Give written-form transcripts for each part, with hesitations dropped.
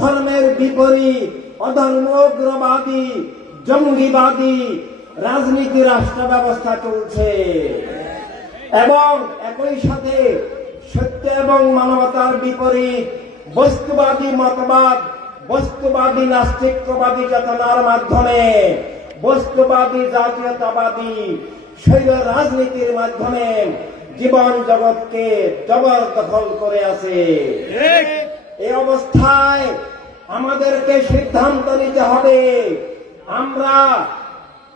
ধর্মের বিপরীত অধর্ম, উগ্রবাদী, জঙ্গিবাদী রাজনীতি, রাষ্ট্র ব্যবস্থা চলছে। এবং একই সাথে সত্য এবং মানবতার বিপরীত বস্তুবাদী মতবাদ, বস্তুবাদী নাস্তিকবাদী চেতনার মাধ্যমে, বস্তুবাদী জাতীয়তাবাদী শৈল রাজনীতির মাধ্যমে জীবন জগৎকে জবরদখল করে আছে। এই অবস্থায় আমাদেরকে সিদ্ধান্ত নিতে হবে, আমরা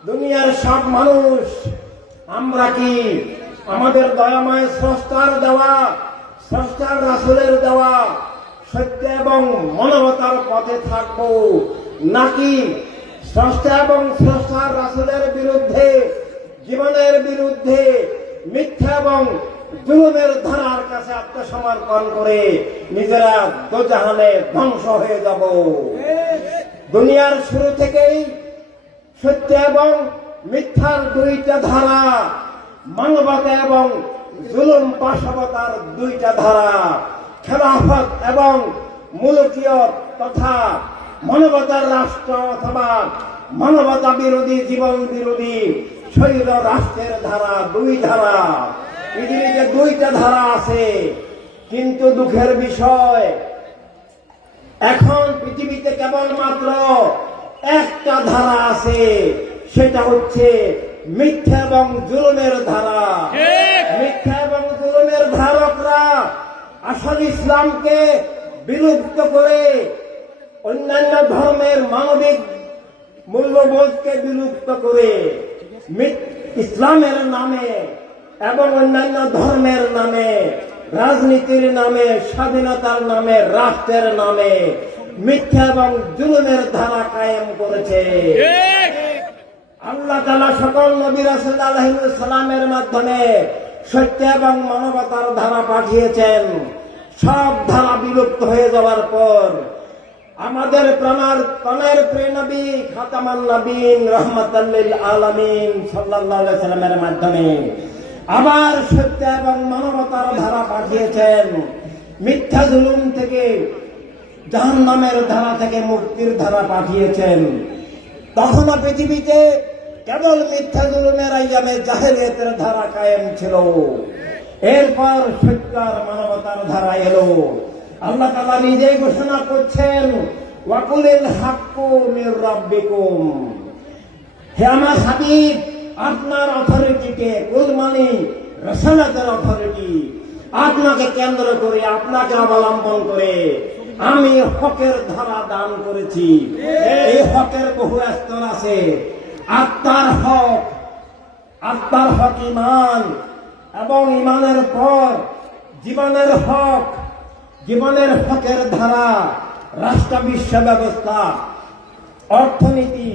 দুনিয়ার সব মানুষ, আমরা কি আমাদের দয়াময় স্রষ্টার দেওয়া, স্রষ্টার রাসূলের দেওয়া সত্য এবং মানবতার পথে থাকব, নাকি স্রষ্টা এবং স্রষ্টার রাসূলের বিরুদ্ধে, জীবনের বিরুদ্ধে মিথ্যা এবং জুলুমের ধারার কাছে আত্মসমর্পণ করে নিজেরা দোজাহানে ধ্বংস হয়ে যাব। দুনিয়ার শুরু থেকেই সত্য এবং মিথ্যার দুইটা ধারা, মানবতা এবং জুলুম পাশবতার দুইটা ধারা, খেলাফত এবং মুলকিয়ত তথা মানবতার রাষ্ট্র অথবা মানবতা বিরোধী, জীবন বিরোধী শৈল রাষ্ট্রের ধারা, দুই ধারা। পৃথিবীতে দুইটা ধারা আছে, কিন্তু দুঃখের বিষয় এখন পৃথিবীতে কেবলমাত্র একটা ধারা আছে, সেটা হচ্ছে মিথ্যা এবং জুলুমের ধারা। মিথ্যা এবং জুলুমের ধারকরা আসল ইসলামকে বিলুপ্ত করে অন্যান্য ধর্মের মানবিক মূল্যবোধকে বিলুপ্ত করে ইসলামের নামে এবং অন্যান্য ধর্মের নামে, রাজনীতির নামে, স্বাধীনতার নামে, রাষ্ট্রের নামে মিথ্যা এবং জুলুমের ধারা কায়েম করেছে। আল্লাহ তাআলা সকল নবী রাসূল আলাইহিস সালামের মাধ্যমে সত্য এবং মানবতার ধারা পাঠিয়েছেন। সব ধারা বিলুপ্ত হয়ে যাওয়ার পর আমাদের প্রাণের প্রিয় নবী খাতামান নবীন রাহমাতাল লিল আলামিন সাল্লাল্লাহু আলাইহি সাল্লামের মাধ্যমে আবার সত্য এবং মানবতার ধারা পাঠিয়েছেন। মিথ্যা জুলুম থেকে, জাহান্নামের ধারা থেকে মুক্তির ধারা পাঠিয়েছেন। তখনও পৃথিবীতে কেবল মিথ্যা জুলুমের আইয়ামে জাহেলিয়াতের ধারা কায়েম ছিল। এরপর সত্য আর মানবতার ধারা এলো। আল্লাহ তাআলা নিজেই ঘোষণা করছেন, ওয়াকুলিল হাক্কু মির রাব্বিকুম। হে আমার হাবিব, আপনার অথরিটিকে, কুল মানে রাসালাতের অথরিটি, আপনাকে কেন্দ্র করে, আপনাকে অবলম্বন করে আমি হকের ধারা দান করেছি। এই হকের বহু স্তর আছে। আত্মার হক ঈমান, এবং ঈমানের পর জীবনের হক, জীবনের হকের ধারা, রাষ্ট্র বিশ্ব ব্যবস্থা, অর্থনীতি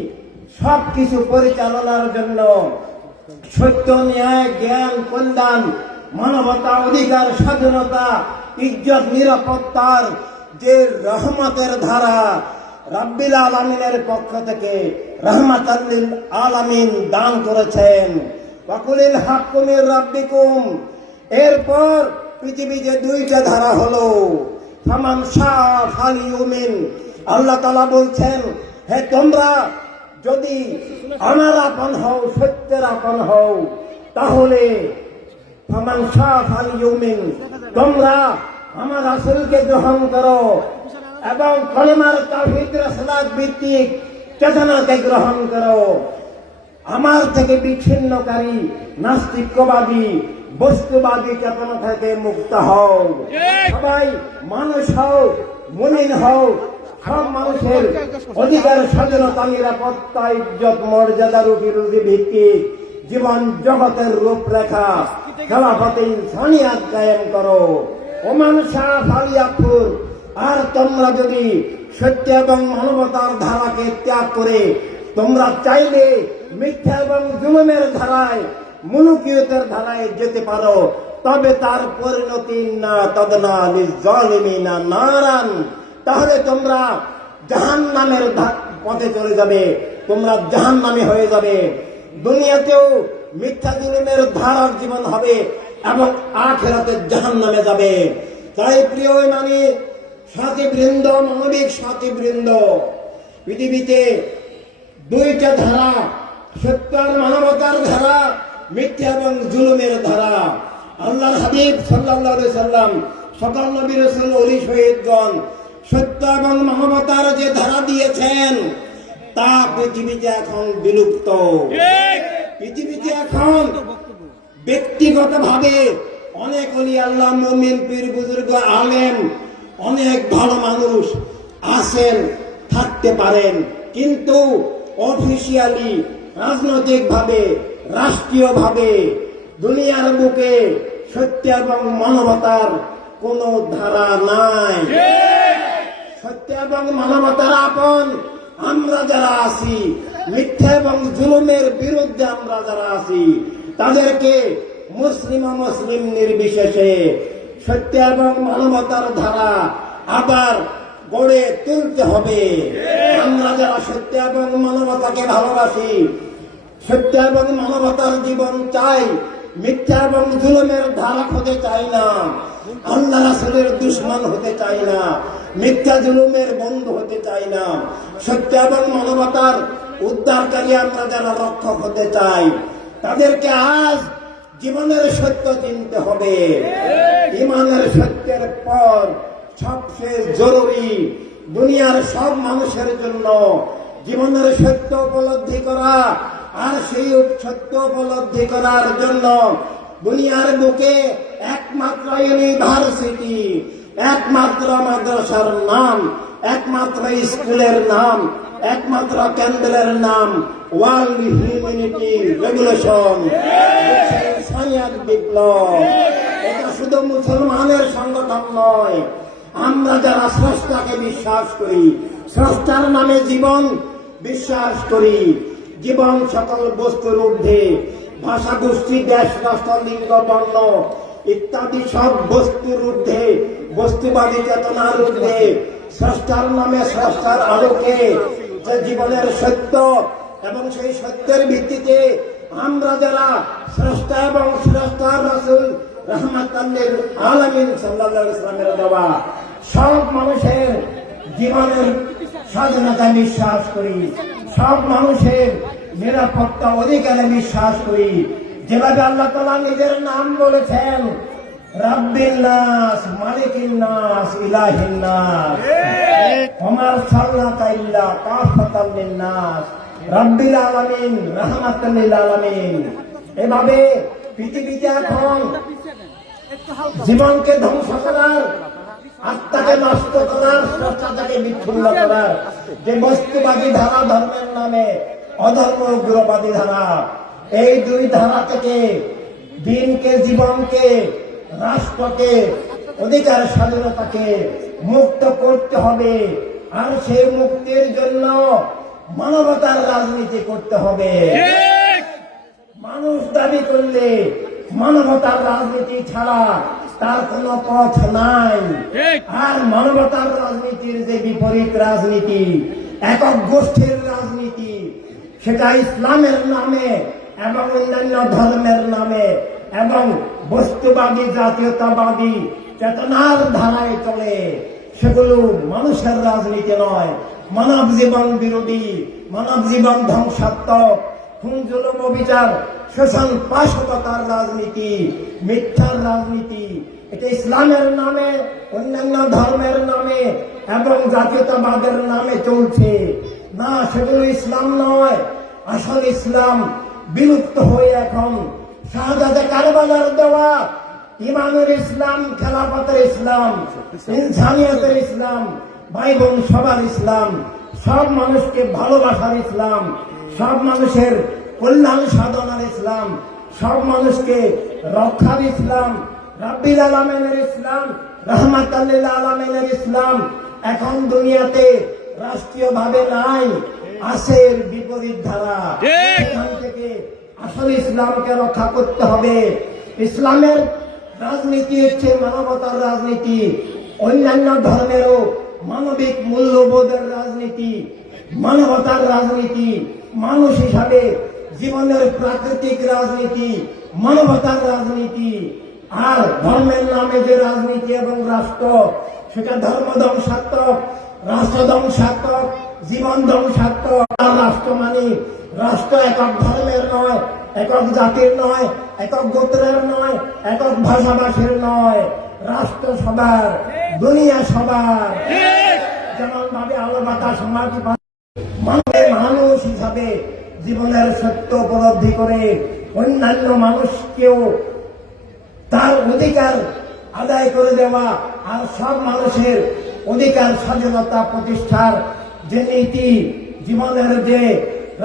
সবকিছু পরিচালনার জন্য সত্য, ন্যায়, জ্ঞান, কল্যাণ, মানবতা, অধিকার, স্বাধীনতা, ইজ্জত, নিরাপত্তার যে রহমতের ধারা রাব্বিল আলামিনের পক্ষ থেকে রহমাতাল লিল আলামিন দান করেছেন। ওয়াকুলিল হাক্কু মির রাব্বিকুম। এরপর পৃথিবীতে দুইটা ধারা হলো, ফামান শাআ ফালিউমিন। আল্লাহ তাআলা বলছেন, হে তোমরা যদি আমার আপন হও, সত্যের আপন হও, তাহলে ফামান শাআ ফালিউমিন, তোমরা আমার রাসূলকে গ্রহণ করো এবং কলেমার তাওহীদ রাসালাত ভিত্তিক চেতনাকে গ্রহণ করো। আমার থেকে বিচ্ছিন্নকারী নাস্তিকবাদী বস্তুবাদী চেতনা থেকে মুক্ত হও। সবাই মানুষ হও, মুমিন হও, সব মানুষের অধিকার, স্বাধীনতা, নিরাপত্তা, ইজ্জত, মর্যাদা, রুটি রুজি ভিত্তিক জীবন জগতের রূপরেখা খেলাফতে ইনসানিয়াত কায়েম করো। ওমান শাআ ফালিয়াকফুর। আর তোমরা যদি সত্য এবং মানবতার ধারাকে ত্যাগ করে তোমরা চাইলে মিথ্যা এবং জুলুমের ধারায়, মুলুকিয়তের ধারায় যেতে পারো, তবে তার পরিণতি না তদনা লিজ্জালিমিনা নারান। তাহলে তোমরা জাহান্নামের পথে চলে যাবে, তোমরা জাহান্নামী হয়ে যাবে। দুনিয়াতেও মিথ্যা জুলুমের ধারার জীবন হবে এবং আখিরাতে জাহান্নামে যাবে। তাই প্রিয় মানে সাথীবৃন্দ, মানবিক সাথীবৃন্দ, পৃথিবীতে দুইটা ধারা, সত্য আর মানবতার ধারা, মিথ্যা এবং জুলুমের ধারা। আল্লাহর হাবিব সাল্লাল্লাহু আলাইহি সাল্লাম, সকল নবী রাসূল, ওলি শহীদগণ সত্য এবং মানবতার যে ধারা দিয়েছেন তা পৃথিবীতে এখন বিলুপ্ত। পৃথিবীতে এখন ব্যক্তিগতভাবে অনেক ওলি আল্লাহ, মুমিন, পীর, বুজুর্গ, আলেম, অনেক ভালো মানুষ আছেন, থাকতে পারেন, কিন্তু অফিসিয়ালি, রাজনৈতিকভাবে, রাষ্ট্রীয়ভাবে দুনিয়ার বুকে সত্য এবং মানবতার কোন ধারা নাই। সত্য এবং মানবতার আপন আমরা যারা আছি, মিথ্যা এবং জুলুমের বিরুদ্ধে আমরা যারা আছি, তাদেরকে মুসলিম অমুসলিম নির্বিশেষে সত্য এবং মানবতার ধারা আবার গড়ে তুলতে হবে। আমরা যারা সত্য এবং মানবতাকে ভালোবাসি, সত্য এবং মানবতার জীবন চাই, মিথ্যা এবং জুলুমের ধারা হতে চাই না, আল্লাহ রাসূলের দুশমন হতে চাই না, মিথ্যা জুলুমের বন্ধু হতে চাই না, সত্য এবং মানবতার উদ্ধারকারী আমরা যারা রক্ষক হতে চাই, তাদেরকে আজ জীবনের সত্য চিনতে হবে। ইমানের সত্যের পর সবচেয়ে জরুরি দুনিয়ার সব মানুষের জন্য জীবনের সত্য উপলব্ধি করা, আর সেই সত্য উপলব্ধি করার জন্য দুনিয়ার বুকে একমাত্র ইউনিভার্সিটি, একমাত্র মাদ্রাসার নাম, একমাত্র স্কুলের নাম, একমাত্র কেন্দ্রের নাম ওয়ার্ল্ড হিউম্যানিটি রেগুলেশন, ইনসানিয়াত বিপ্লব। এটা শুধু মুসলমানের সংগঠন নয়, আমরা যারা স্রষ্টাকে বিশ্বাস করি, স্রষ্টার নামে জীবন বিশ্বাস করি, জীবন সকল বস্তুর ঊর্ধ্বে, ভাষা, গোষ্ঠী, দেশ, রাষ্ট্র, লিঙ্গ, বর্ণ ইত্যাদি সব বস্তুর ঊর্ধ্বে, বস্তুবাদী চেতনার ঊর্ধ্বে, স্রষ্টার নামে, স্রষ্টার আলোকে যে জীবনের সত্য এবং সেই সত্যের ভিত্তিতে আমরা যারা স্রষ্টা এবং স্রষ্টার রাসূল রাহমাতাল লিল আলামিন সাল্লাল্লাহু আলাইহি ওয়াসাল্লামের দেওয়া সব মানুষের জীবনের স্বাধীনতায় বিশ্বাস করি, সব মানুষের নিরাপত্তা অধিকারে বিশ্বাস করি। যেভাবে আল্লাহ তাআলা নিজের নাম বলেছেন, রাব্বিন নাস, মালিকিন নাস, ইলাহিন নাস, ওমা আরসালনাকা ইল্লা কাফাতাল লিন নাস, রাব্বিল আলামিন, রাহমাতাল লিল আলামিন। এভাবে পৃথিবীতে এখন জীবনকে ধ্বংস করার, আত্মাকে নষ্ট করার, স্রষ্টাকে বিচ্ছিন্ন করার যে বস্তুবাদী ধারা, ধর্মের নামে অধর্ম, উগ্রবাদী ধারা, এই দুই ধারা থেকে দিনকে, জীবনকে, রাষ্ট্রকে, অধিকার, স্বাধীনতাকে মুক্ত করতে হবে। আর সেই মুক্তির জন্য মানবতার রাজনীতি করতে হবে। মানুষ দাবি করলে মানবতার রাজনীতি ছাড়া তার কোনো পথ নাই। আর মানবতার রাজনীতির যে বিপরীত রাজনীতি, একক গোষ্ঠীর রাজনীতি, সেটা ইসলামের নামে এবং অন্যান্য ধর্মের নামে এবং বস্তুবাদী, জাতীয়তাবাদী চেতনার ধারায় চলে, সেগুলো মানুষের রাজনীতি নয়, মানব জীবন বিরোধী, মানব জীবন ধ্বংসাত্মক, খুন, জুলুম, অবিচার, শোষণ, পাশবিকতার রাজনীতি, মিথ্যার রাজনীতি। এটা ইসলামের নামে, অন্যান্য ধর্মের নামে এবং জাতীয়তাবাদের নামে চলছে না, সেগুলো ইসলাম নয়। আসল ইসলাম বিলুপ্ত হয়ে এখন শাহাদাতে কারবালার দেওয়া ইমানের ইসলাম, খেলাফতের ইসলাম, ইনসানিয়তের ইসলাম, ভাই বোন সবার ইসলাম, সব মানুষকে ভালোবাসার ইসলাম, সব মানুষের কল্যাণ সাধনার ইসলাম, সব মানুষকে রক্ষার ইসলাম, রাব্বিল আলামিনের ইসলাম, রাহমাতাল লিল আলামিনের ইসলাম এখন দুনিয়াতে রাষ্ট্রীয়ভাবে নাই, আছে এর বিপরীত ধারা। এখান থেকে আসল ইসলামকে রক্ষা করতে হবে। ইসলামের রাজনীতি হচ্ছে মানবতার রাজনীতি, অন্যান্য ধর্মেরও মানবিক মূল্যবোধের রাজনীতি, মানবতার রাজনীতি, মানুষ হিসাবে জীবনের প্রাকৃতিক রাজনীতি, মানবতার রাজনীতি। আর ধর্মের নামে যে রাজনীতি এবং রাষ্ট্র সেটা ধর্ম ধ্বংসাত্মক, রাষ্ট্র ধ্বংসাত্মক, জীবন ধ্বংসাত্মক। আর রাষ্ট্র মানে রাষ্ট্র একক ধর্মের নয়, একক জাতির নয়, একক গোত্রের নয়, একক ভাষাভাষীর নয়। রাষ্ট্র সবার, দুনিয়া সবার। যেমন ভাবে আলো বাতাস মাটি মানুষ হিসাবে জীবনের সত্য উপলব্ধি করে অন্যান্য মানুষকেও তার অধিকার আদায় করে দেওয়া আর সব মানুষের অধিকার স্বাধীনতা প্রতিষ্ঠার যে নীতি, জীবনের যে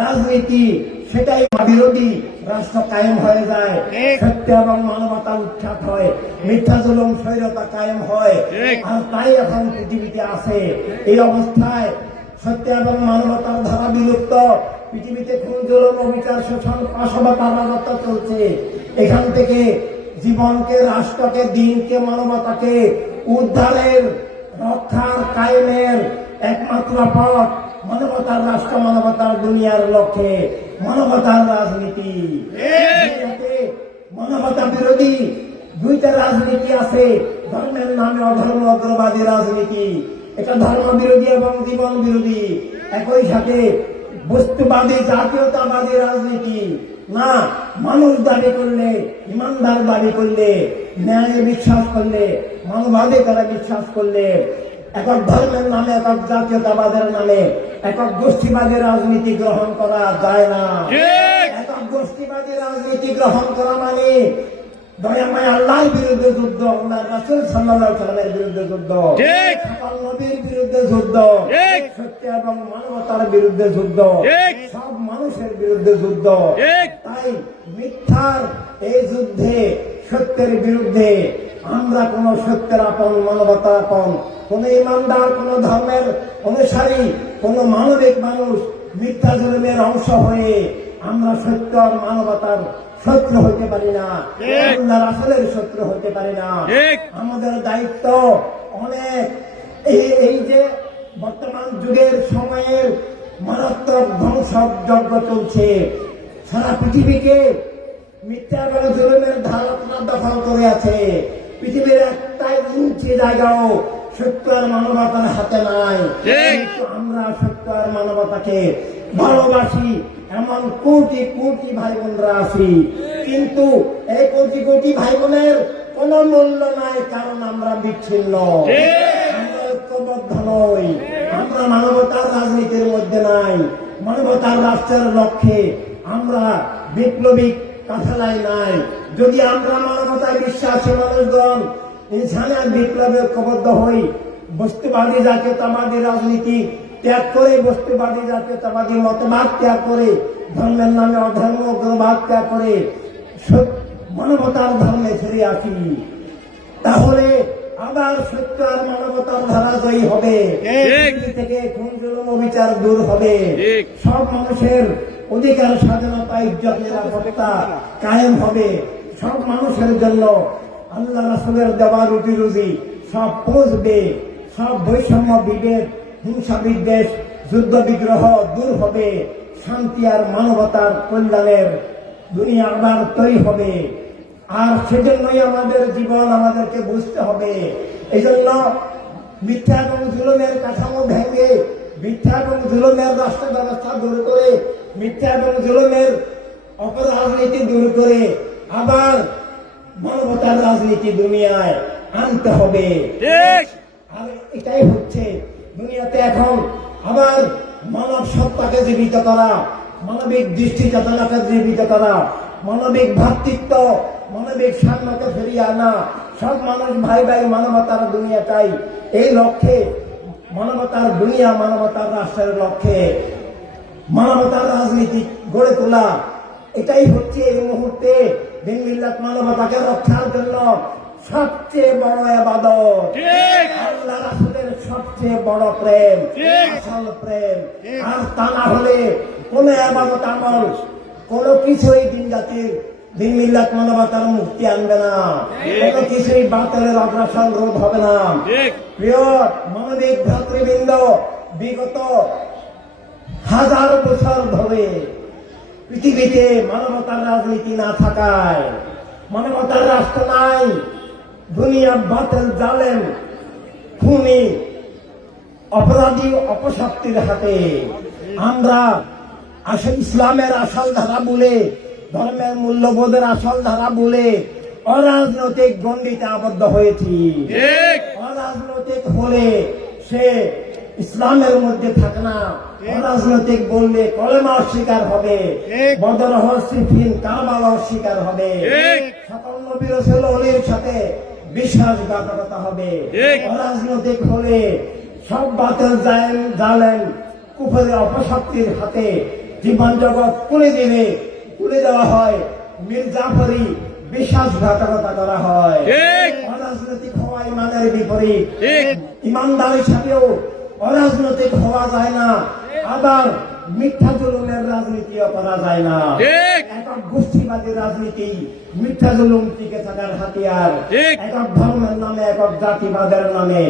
রাজনীতি, সেটাই বিরোধী রাষ্ট্র কায়েম হয়ে যায়। সত্য এবং মানবতা উৎখাত হয়, মিথ্যা জুলুম স্বৈরতা কায়েম হয়। আর তাই এখন পৃথিবীতে আছে। এই অবস্থায় সত্য এবং মানবতার ধারা বিলুপ্ত, পৃথিবীতে খুন জুলুম অবিচার শোষণ পাশবতার রাজত্ব চলছে। এখান থেকে জীবনকে, রাষ্ট্রকে, দিনকে, মানবতাকে উদ্ধারের, রক্ষার, কায়েমের একমাত্র পথ মানবতার রাষ্ট্র, মানবতার দুনিয়ার লক্ষ্যে মানবতার রাজনীতি। মানবতা বিরোধী দুইটা রাজনীতি আছে, ধর্মের নামে অধর্ম অগ্রবাদী রাজনীতি। এটা ধর্ম বিরোধী এবং জীবন বিরোধী। একই সাথে বস্তুবাদী জাতীয়তাবাদী রাজনীতি না। মানুষ দাবি করলে, ইমানদার দাবি করলে, ন্যায় বিশ্বাস করলে, মানবাধিকারে বিশ্বাস করলে, একক ধর্মের নামে, একক জাতীয়তাবাদের নামে একক গোষ্ঠীবাদী রাজনীতি গ্রহণ করা যায় না। একক গোষ্ঠীবাদী রাজনীতি গ্রহণ করা মানে দয়াময় আল্লাহর বিরুদ্ধে যুদ্ধ, আল্লাহ রাসূল সাল্লাল্লাহু আলাইহি ওয়াসাল্লামের বিরুদ্ধে যুদ্ধ, সকল নবীর বিরুদ্ধে যুদ্ধ, সত্য এবং মানবতার বিরুদ্ধে যুদ্ধ, সব মানুষের বিরুদ্ধে যুদ্ধ। তাই মিথ্যার এই যুদ্ধে সত্যের বিরুদ্ধে আমরা কোন সত্যের আপন, মানবতার আপন, কোন ইমানদার, কোন ধর্মের অনুসারী, কোন মানবিক মানুষ মিথ্যা জুলুমের অংশ হয়ে আমরা সত্য আর মানবতার শত্রু হইতে পারি না, আল্লাহ রাসূলের শত্রু হইতে পারি না। আমাদের দায়িত্ব অনেক। এই যে বর্তমান যুগের সময়ের মারাত্মক ধ্বংসযজ্ঞ চলছে, সারা পৃথিবীকে মিথ্যা এবং জুলুমের ধারণা দখল করে আছে। পৃথিবীর একটা ইঞ্চি জায়গাও সত্য আর মানবতার হাতে নাই। কিন্তু আমরা সত্য আর মানবতাকে ভালোবাসি, এমন কোটি কোটি ভাই বোনরা আছি। কিন্তু এই কোটি কোটি ভাই বোনের কোন মূল্য নাই, কারণ আমরা বিচ্ছিন্ন, আমরা ঐক্যবদ্ধ নই, আমরা মানবতার রাজনীতির মধ্যে নাই, মানবতার রাষ্ট্রের লক্ষ্যে আমরা বিপ্লবিক কাঠালাই নাই। যদি আমরা মানবতায় বিশ্বাসী মানুষগণ ইনসানের বিপ্লবে ঐক্যবদ্ধ হই, বস্তুবাদী জাতীয়তাবাদী রাজনীতি ত্যাগ করে, বস্তুবাদী জাতীয়তাবাদী মতবাদ ত্যাগ করে, ধর্মের নামে অধর্ম অগ্রবাদ ত্যাগ করে মানবতার ধর্মে ফিরে আসি, তাহলে আবার সত্য আর মানবতার ধারা জয়ী হবে। থেকে খুন জুলুম অবিচার দূর হবে, সব মানুষের অধিকার, স্বাধীনতা, ইজ্জত, নিরাপত্তা কায়েম হবে। সব মানুষের জন্য আল্লাহ রাসূলের দেওয়া রুটি রুজি সব পৌঁছবে। সব বৈষম্য, বিভেদ, হিংসা, বিদ্বেষ, যুদ্ধ বিগ্রহ দূর হবে। শান্তি আর মানবতার কল্যাণের দুনিয়া আবার তৈরি হবে। আর সেজন্যই আমাদের জীবন আমাদেরকে বুঝতে হবে। এই জন্য মিথ্যা এবং জুলুমের কাঠামো ভেঙে, মিথ্যা এবং জুলুমের রাষ্ট্র ব্যবস্থা দূর করে, মিথ্যা এবং জুলুমের অপরাজনীতি দূর করে আবার মানবতার রাজনীতি দুনিয়ায় আনতে হবে। আর এটাই হচ্ছে দুনিয়াতে এখন আবার মানব সত্তাকে জীবিত করা, মানবিক দৃষ্টি চেতনাকে জীবিত করা, মানবিক ভ্রাতৃত্ব, মানবিক সাম্যকে ফিরিয়ে আনা, সব মানুষ ভাই ভাই মানবতার দুনিয়া চাই। এই লক্ষ্যে মানবতার দুনিয়া, মানবতার রাষ্ট্রের লক্ষ্যে মানবতার রাজনীতি গড়ে তোলা, এটাই হচ্ছে এই মুহূর্তে দিন মিল্লাত মানবতাকে রক্ষার জন্য সবচেয়ে বড় ইবাদত, আল্লাহ রাসূলের সবচেয়ে বড় প্রেম, আসল প্রেম। আর তা না হলে কোন ইবাদত আমল, কোন কিছুই দিন জাতির, দিন মিল্লাত মানবতার মুক্তি আনবে না, কোন কিছুই বাতিলের অগ্রসর রোধ হবে না। প্রিয় মানবিক ভ্রাতৃবৃন্দ, বিগত হাজার বছর ধরে পৃথিবীতে মানবতার রাজনীতি না থাকায়, মানবতার রাষ্ট্র নাই, দুনিয়া বাতিল, জালেম, খুনি অপরাধী অপশক্তির হাতে। আমরা ইসলামের আসল ধারা বলে, ধর্মের মূল্যবোধের আসল ধারা বলে অরাজনৈতিক গণ্ডিতে আবদ্ধ হয়েছি। অরাজনৈতিক হলে সে ইসলামের মধ্যে থাকে না। অরাজনৈতিক বললে কলেমা অস্বীকার হবে, বদর সিফিন কারবাল অস্বীকার হবে, সকল নবী রাসূল ওলির সাথে বিশ্বাসঘাতকতা হবে। অরাজনৈতিক হলে সব বাতিল জালেম কুফরের অপশক্তির হাতে জীবন জগৎ তুলে দেওয়া হয়। মির্জাফরি বিশ্বাসঘাতকতা করা হয়। অরাজনৈতিক হওয়া ইমানের বিপরীত। ইমানদার হিসাবেও অরাজনৈতিক হওয়া যায় না, আবার মিথ্যা জুলুমের রাজনীতিও করা যায় না। একক গোষ্ঠীবাদী রাজনীতি মিথ্যা জুলুম টিকে থাকার হাতিয়ার। একক ধর্মের নামে, একক জাতিবাদের নামে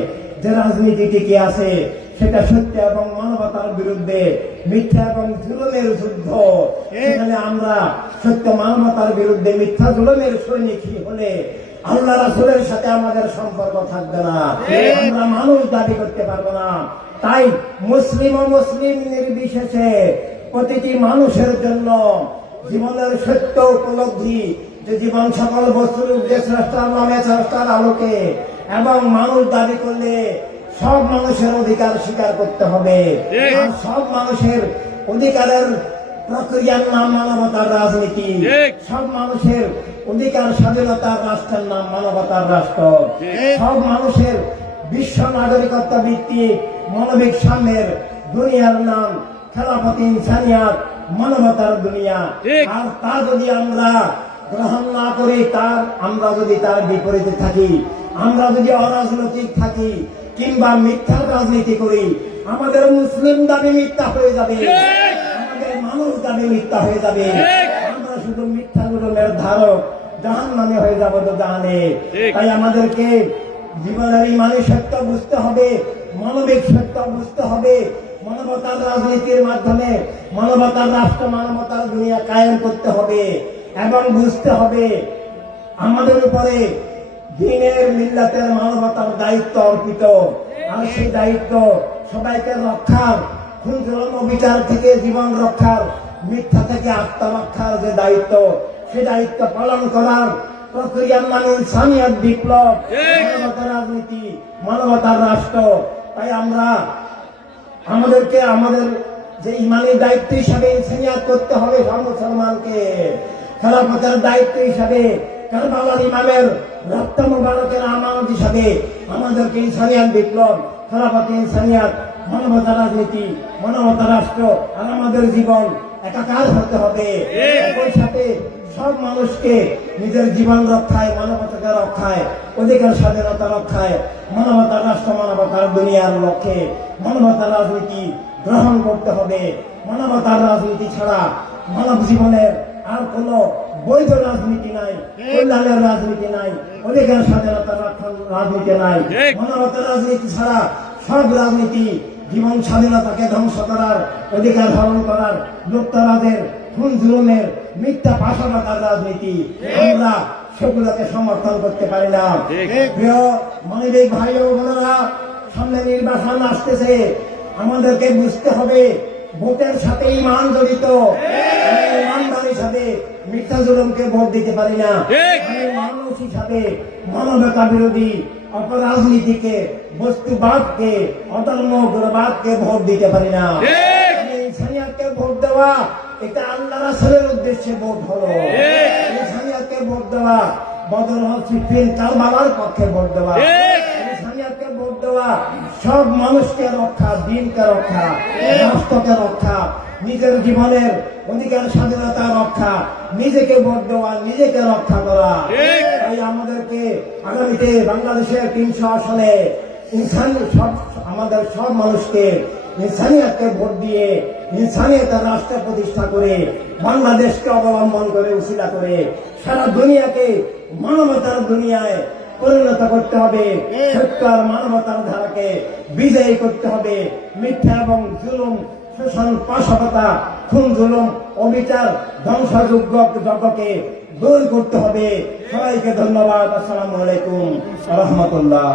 যে রাজনীতি টিকে আছে সেটা সত্য এবং মানবতার বিরুদ্ধে মিথ্যা এবং জুলুমের যুদ্ধ। সেখানে আমরা সত্য মানবতার বিরুদ্ধে মিথ্যা জুলুমের সৈনিক হলে আল্লাহ রাসূলের সাথে আমাদের সম্পর্ক থাকবে না, আমরা মানুষ দাবি করতে পারবো না। তাই মুসলিম ও মুসলিম নির্বিশেষে প্রতিটি মানুষের জন্য জীবনের সত্য উপলব্ধি যে জীবন সকল বস্তুর যে স্রষ্টার নামে, স্রষ্টার আলোকে, এবং মানুষ দাবি করলে সব মানুষের অধিকার স্বীকার করতে হবে। আর সব মানুষের অধিকারের প্রক্রিয়ার নাম মানবতার রাজনীতি। সব মানুষের অধিকার স্বাধীনতার রাষ্ট্রের নাম মানবতার রাষ্ট্র। সব মানুষের বিশ্ব নাগরিকত্ব ভিত্তিক মানবিক সাম্যের দুনিয়ার নাম খেলাফত ইনসানিয়াত, মানবতার দুনিয়া। আর তা যদি আমরা গ্রহণ না করি, আমরা যদি তার বিপরীতে থাকি, আমরা যদি অরাজনৈতিক থাকি কিংবা মিথ্যা রাজনীতি করি, আমাদের মুসলিম দাবি মিথ্যা হয়ে যাবে, আমাদের মানুষ দাবি মিথ্যা হয়ে যাবে। আমরা শুধু মিথ্যা জুলুমের ধারক, জাহান্নামে হয়ে যাবো তো জাহান্নামে। তাই আমাদেরকে জীবনের ইমানি সত্য বুঝতে হবে, মানবিক সত্য বুঝতে হবে। মানবতার রাজনীতির মাধ্যমে মানবতার রাষ্ট্র, মানবতার দুনিয়া কায়েম করতে হবে এবং বুঝতে হবে আমাদের উপরে দ্বীনের মিল্লাতের মানবতার দায়িত্ব অর্পিত। আর সেই দায়িত্ব সবাইকে রক্ষার, খুন জুলুম অবিচার থেকে জীবন রক্ষার, মিথ্যা থেকে আত্মরক্ষার যে দায়িত্ব, সে দায়িত্ব পালন করার প্রক্রিয়ার নামে ইনসানিয়াত বিপ্লব, মানবতার রাজনীতি, মানবতার রাষ্ট্র। তাই আমাদেরকে আমাদের যে ইমানি দায়িত্ব হিসাবে ইনসানিয়াত করতে হবে সব মুসলমানকে। খেলাফতের দায়িত্ব হিসাবে, কারবালার ইমামের রক্ত মুবারকের আমানত হিসাবে আমাদেরকে ইনসানিয়াত বিপ্লব, খেলাফত ইনসানিয়াত, মানবতার রাজনীতি, মানবতার রাষ্ট্র আর আমাদের জীবন একাকার হতে হবে। একই সাথে সব মানুষকে নিজের জীবন রক্ষায়, মানবতাকে রক্ষায়, অধিকার স্বাধীনতা রক্ষায়, মানবতার রাষ্ট্র, মানবতার দুনিয়ার লক্ষ্যে মানবতার রাজনীতি গ্রহণ করতে হবে। মানবতার রাজনীতি ছাড়া মানব জীবনের আর কোন বৈধ রাজনীতি নাই, কল্যাণের রাজনীতি নাই, অধিকার স্বাধীনতা রক্ষার রাজনীতি নাই। মানবতার রাজনীতি ছাড়া সব রাজনীতি জীবন স্বাধীনতাকে ধ্বংস করার, অধিকার হরণ করার, লুপ্তরাজের, খুন জুলুমের, মিথ্যা পাশাপাতার রাজনীতি। আমরা সেগুলোকে সমর্থন করতে পারি না। প্রিয় মানবিক ভাই ও বোনেরা, সামনে নির্বাচন আসতেছে, আমাদেরকে বুঝতে হবে ভোটের সাথে ইমান জড়িত। ইমানদার হিসাবে মিথ্যা জুলুমকে ভোট দিতে পারি না। মানুষ হিসাবে মানবতা বিরোধী অপরাজনীতিকে, বস্তুবাদকে, অধর্মবাদকে ভোট দিতে পারি না। ইনসানিয়াতকে ভোট দেওয়া এটা আল্লাহ রাসূলের উদ্দেশ্যে ভোট হলো। ইনসানিয়াতকে ভোট দেওয়া, বদর সিফিন কারবালার পক্ষে ভোট দেওয়া। ইনসানিয়াতকে ভোট দেওয়া সব মানুষকে রক্ষা, দিনকে রক্ষা, রাষ্ট্রকে রক্ষা, নিজের জীবনের অধিকার স্বাধীনতা রক্ষা, নিজেকে ভোট দেওয়া, নিজেকে রক্ষা করা। তাই আমাদেরকে আগামীতে বাংলাদেশের 300 আসনে আমাদের সব মানুষকে ইনসানিয়াতকে ভোট দিয়ে ইনসানিয়াতের রাষ্ট্র প্রতিষ্ঠা করে বাংলাদেশকে অবলম্বন করে, উসিলা করে সারা দুনিয়াকে মানবতার দুনিয়ায় পরিণত করতে হবে। সত্য আর মানবতার ধারাকে বিজয়ী করতে হবে। মিথ্যা এবং জুলুম, শোষণ, পাশাপাতা, খুন জুলুম, অবিচার, ধ্বংসযজ্ঞকে দূর করতে হবে। সবাইকে ধন্যবাদ। আসসালামু আলাইকুম ওয়া রাহমাতুল্লাহ।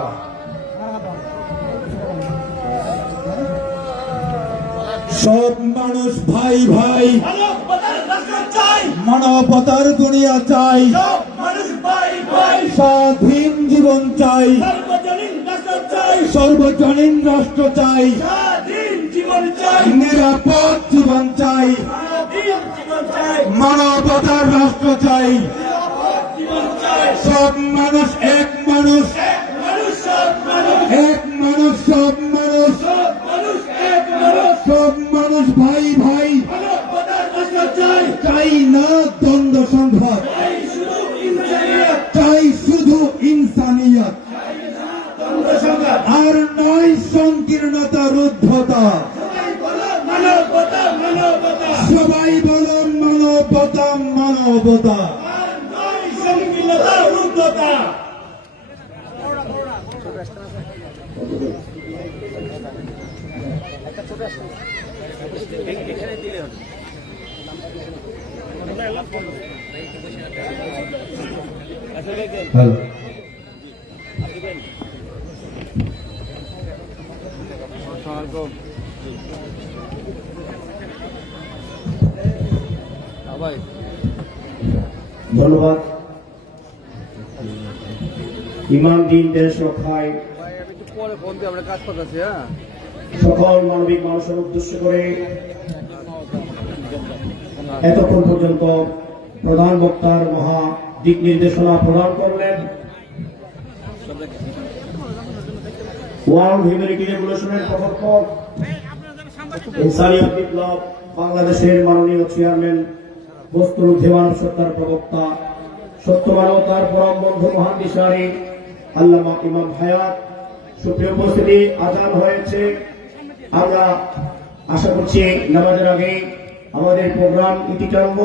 সব মানুষ ভাই ভাই, মানবতার রাষ্ট্র চাই, মানবতার দুনিয়া চাই, সব মানুষ ভাই ভাই, স্বাধীন জীবন চাই, সার্বজনীন রাষ্ট্র চাই, সর্বজনীন রাষ্ট্র চাই, স্বাধীন জীবন চাই, নিরাপদ জীবন চাই, স্বাধীন জীবন চাই, মানবতার রাষ্ট্র চাই। নিরাপদ জীবন চাই, সব মানুষ এক মানুষ, এক মানুষ সব মানুষ, এক মানুষ সব মানুষ, সব মানুষ এক মানুষ, সব মানুষ ভাই ভাই, মানবতার রাষ্ট্র চাই, চাই না দ্বন্দ্ব সংঘাত, চাই শুধু ইনসানিয়ত, চাই শুধু ইনসানিয়ত, দ্বন্দ্ব সংঘাত, আর নয় সংকীর্ণতা রুদ্ধতা। সবাই বলো মানবতা মানবতা, সবাই বলেন মানবতা মানবতা। আর নয় সংকীর্ণতা রুদ্ধতা। হ্যালো, ধন্যবাদ। ইমাম দিন দেশ রক্ষায় সকল মানবিক মানুষের উদ্দেশ্য করে এতক্ষণ পর্যন্ত প্রধান বক্তার মহা দিক নির্দেশনা প্রদান করলেন ওয়ার্ল্ড হিউম্যানিটি রেগুলেশনের প্রবর্তক ইনসানিয়ত বিপ্লব বাংলাদেশের মাননীয় চেয়ারম্যান বস্তুর দেওয়ান সত্তার প্রবক্তা সত্য মানবতার পরম বন্ধু মহান দিশারি আল্লামা ইমাম হায়াত। সুপ্রিয় উপস্থিতি, আজান হয়েছে। আমরা আশা করছি নামাজের আগে আমাদের প্রোগ্রাম ইতি টানব।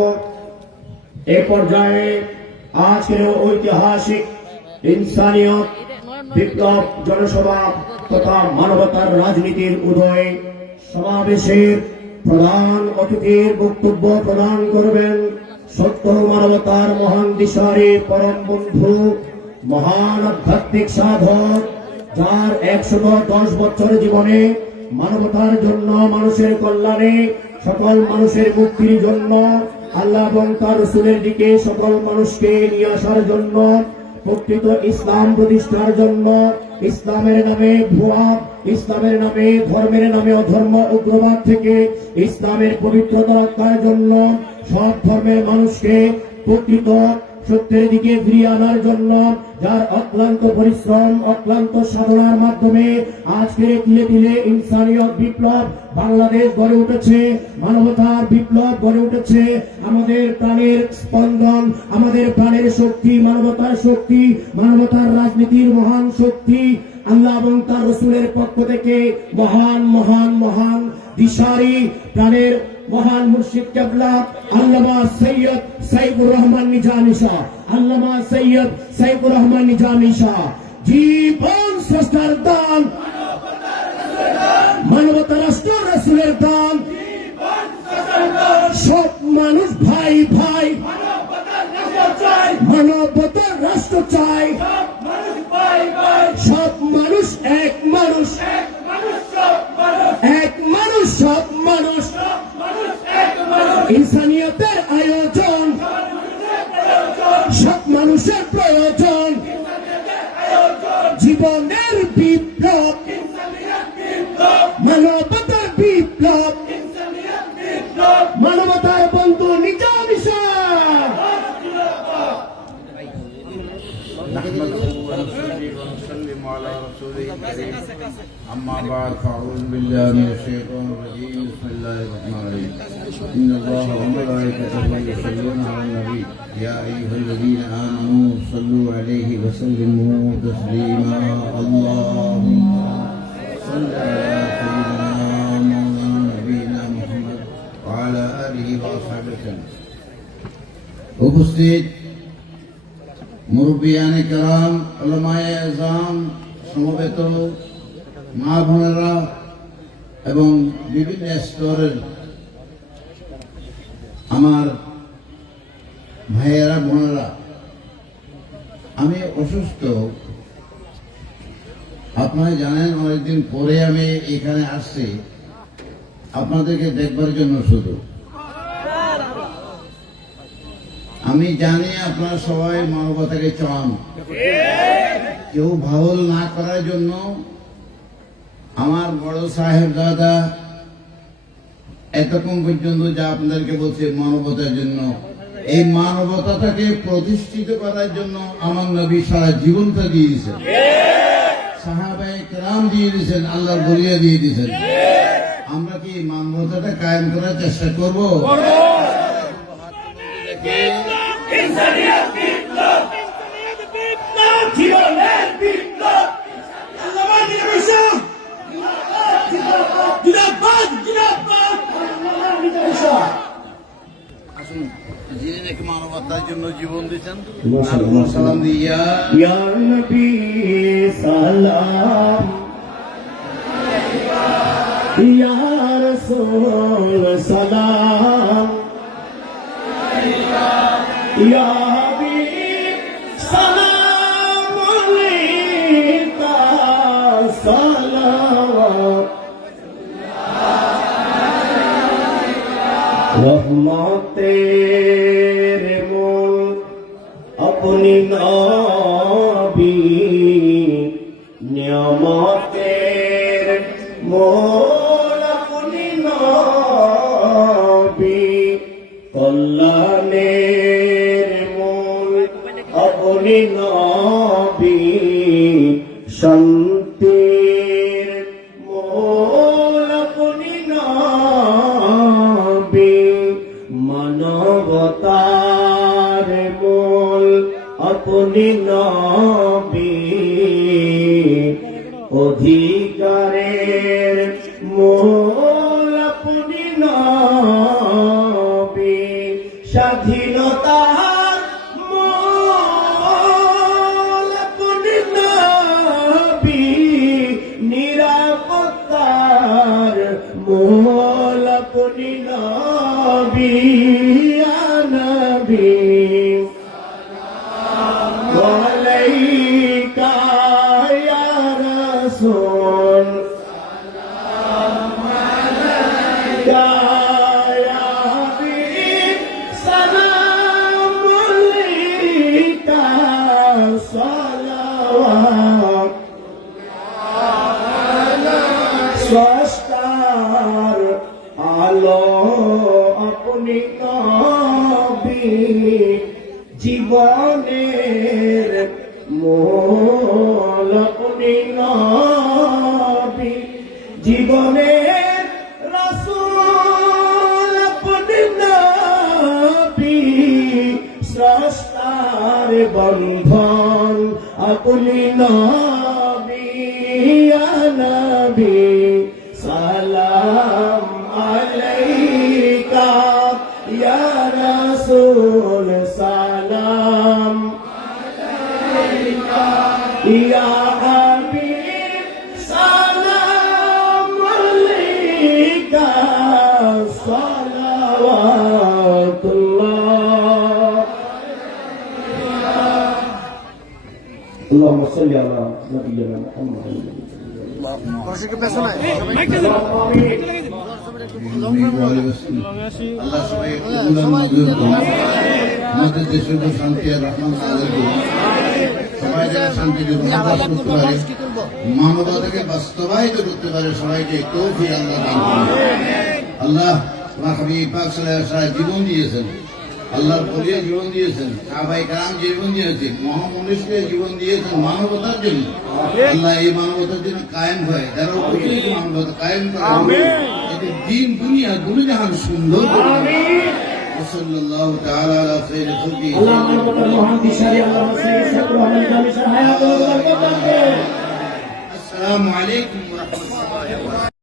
এই পর্যায়ে আজকের ঐতিহাসিক ইনসানিয়ত বিপ্লব জনসভা তথা মানবতার রাজনীতির উদয় সমাবেশের প্রধান অতিথির বক্তব্য প্রদান করবেন সত্য মানবতার মহান দিশারি পরম বন্ধু মহান আধ্যাত্মিক সাধক, যার 110 বছর জীবনে মানবতার জন্য, মানুষের কল্যাণে, সকল মানুষের মুক্তির জন্য, আল্লাহ এবং তার রাসূলের দিকে সকল মানুষকে নিয়ে আসার জন্য, প্রকৃত ইসলাম প্রতিষ্ঠার জন্য, ইসলামের নামে ভুয়া, ইসলামের নামে ধর্মের নামে অধর্ম উগ্রবাদ থেকে ইসলামের পবিত্রতা রক্ষার জন্য, সব ধর্মের মানুষকে প্রকৃত সত্যের দিকে ফিরিয়ে আনার জন্য, যার অক্লান্ত পরিশ্রম, অক্লান্ত সাধনার মাধ্যমে আজকের তিলে তিলে ইনসানিয়ত বিপ্লব বাংলাদেশ গড়ে উঠেছে, মানবতার বিপ্লব গড়ে উঠেছে। আমাদের প্রাণের স্পন্দন, আমাদের প্রাণের শক্তি, মানবতার শক্তি, মানবতার রাজনীতির মহান শক্তি আল্লাহ এবং তার রাসূলের পক্ষ থেকে মহান মহান মহান দিশারি প্রাণের মহান মুর্শিদ কেবলা আল্লামা সৈয়দ সাইফুর রহমান নিজামী শাহ, আল্লামা সৈয়দ সাইফুর রহমান নিজামী শাহ জীবন স্রষ্টার দান, মানবতা রাষ্ট্র রাসূলের দান, সব মানুষ ভাই ভাই, মানবতার রাষ্ট্র চাই, সব মানুষ এক মানুষ, এক মানুষ সব মানুষ, ইনসানিয়তের আয়োজন, সব মানুষের প্রয়োজন, জীবনের বিপ্লব, মানবতার বিপ্লব, মানবতার বন্ধু নিজামী শাহ। نحمده ونصلي ونسلم على رسوله الكريم أما بعد فأعوذ بالله من الشيطان الرجيم بسم الله الرحمن الرحيم إن الله وملائكته يصلون على النبي يا أيها الذين آمنوا صلوا عليه وسلموا تسليما اللهم صل على سيدنا مولانا نبينا محمد وعلى آله وأصحابه وسلم উপস্থিত মুরব্বিয়ানে কেরাম, উলামায়ে আযম, সমবেত মা বোনেরা এবং বিভিন্ন স্তরের আমার ভাইয়েরা বোনেরা, আমি অসুস্থ, আপনারা জানেন অনেকদিন পরে আমি এখানে আসছি। আপনাদেরকে দেখবার জন্য শুধু। আমি জানি আপনারা সবাই মানবতাকে চান, কেউ ভাওল না করার জন্য। আমার বড় সাহেব দাদা এতক্ষণ পর্যন্ত যা আপনাদেরকে বলছে মানবতার জন্য, এই মানবতাটাকে প্রতিষ্ঠিত করার জন্য আমার নবী সারা জীবনটা দিয়ে দিয়েছেন, সাহাবায়ে কেরাম দিয়ে দিয়েছেন, আল্লাহর বলিয়া দিয়ে দিয়েছেন। আমরা কি মানবতাটা কায়েম করার চেষ্টা করব? ইনসানিয়াত বিপ্লব, জীবনের বিপ্লব, আল্লামা নিজামী জিন্দাবাদ, জিন্দাবাদ, আসুন, যিনি নাকি মানবতার জন্য জীবন দিয়েছেন, সালাম দিয়া ইয়া নবী সালাম, ইয়া রাসূল সালাম, ইয়া হাবিব সালাম আলাইকা সালাওয়াত, রহমতের মূল আপনি নবী, নিয়ামতের মূল আপনি নবী, কল্যাণের মূল আপনি নবী, শান্তির মূল আপনি নবী, মানবতার মূল আপনি নবী, অধিকারের মূল আপনি নবী, স্বাধীনতার মূল আপনি নবী, নিরাপত্তার মূল আপনি নবী, ইয়া নবী আলাইকা ইয়া রাসূল সালাম আলাইকা ইয়া হাবিব সালাম আলাইকা সালাওয়াত, স্রষ্টার আলো আপনি নবী, জীবনের মূল আপনি নবী, জীবনের রাসূল আপনি নবী, স্রষ্টার বন্ধন আপনি নবী, ইয়া নবী সালাম আলাইকা ইয়া রাসূল সালাম আলাইকা ইয়া হাবিব সালাম আলাইকা সালাওয়াতুল্লাহ। اللهم صل على نبينا محمد আল্লাহ সবাই আমাদের দেশের উপর শান্তি আর রহমান সবাই যারা শান্তিতে বসবাস করতে পারে, মানবতাকে বাস্তবায়িত করতে পারে, সবাইকে তৌফিক আল্লাহ দান করুন। আল্লাহ তোমার হাবিব পাক সাল্লাল্লাহু আলাইহি ওয়াসাল্লাম জীবন দিয়েছেন, আল্লাহর বলিয়া জীবন দিয়েছেন, সাহাবায়ে কেরাম জীবন দিয়েছেন, মহামনীষকে জীবন দিয়েছেন মানবতার জন্য। আল্লাহ এই মানবতার জন্য কায়েম হয়, যারা উপযুক্ত মানবতা কায়েম করে, এতে দিন দুনিয়া দুনিজাহান সুন্দর করে। সাল্লাল্লাহু তাআলা আলা খায়রি খালকি। আল্লাহ মানবতার মহান দিশারি আল্লাহ সাইয়্যিদ সাকর আহমদ জামি সাহেব হায়াতুল বরকত। আসসালামু আলাইকুম ওয়া রাহমাতুল্লাহি ওয়া বারাকাতুহু।